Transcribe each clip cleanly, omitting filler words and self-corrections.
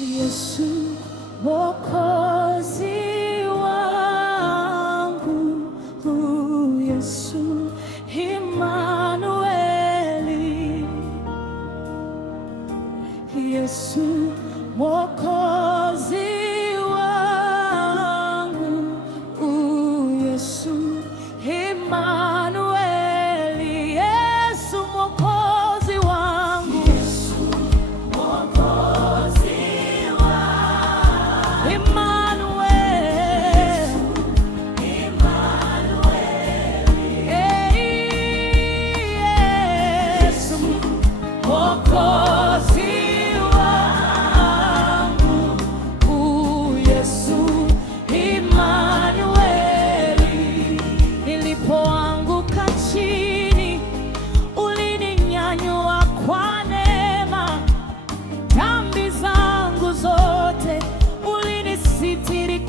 Yesu Mwokozi wangu, Yesu Immanueli, Yesu Mwokozi wangu, Yesu Immanueli, Yesu Mwokozi wangu, Yesu Mwokozi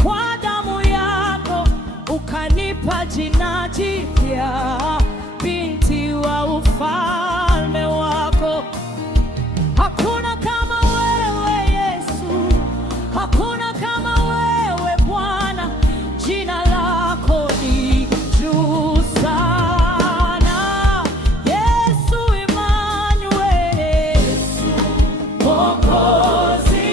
kwa damu yako ukanipa jina jipya, binti wa ufalme wako. Hakuna kama wewe Yesu, hakuna kama wewe Bwana, jina lako ni juu sana. Yesu Immanueli, Yesu Mwokozi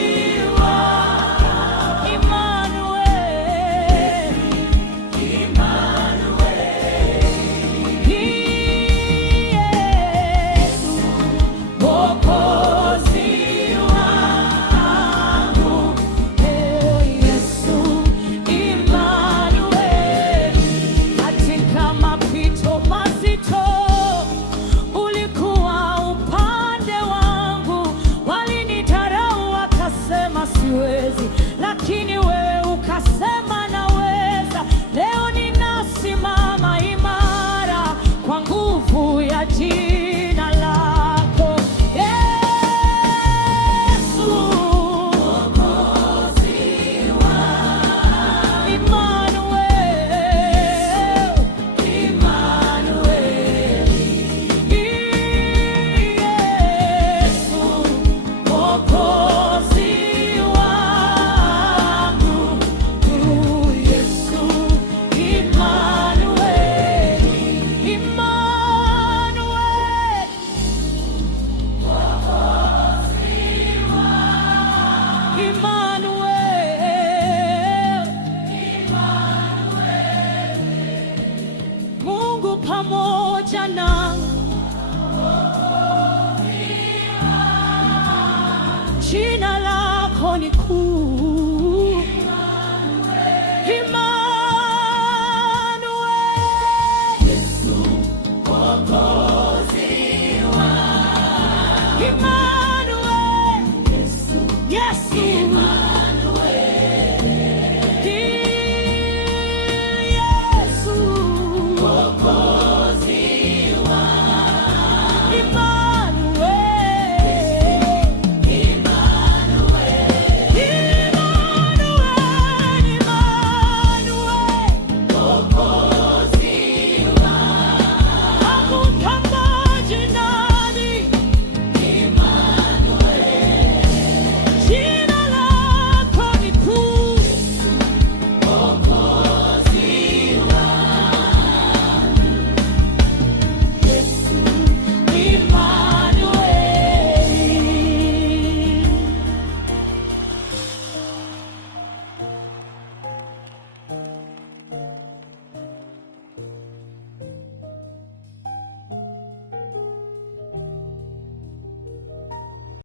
lakini wewe ukasema naweza. Leo ninasimama imara kwa nguvu ya jina lako Yesu Mwokozi wangu, Immanueli, Yesu Mwokozi pamoja na jina lako ni kuu.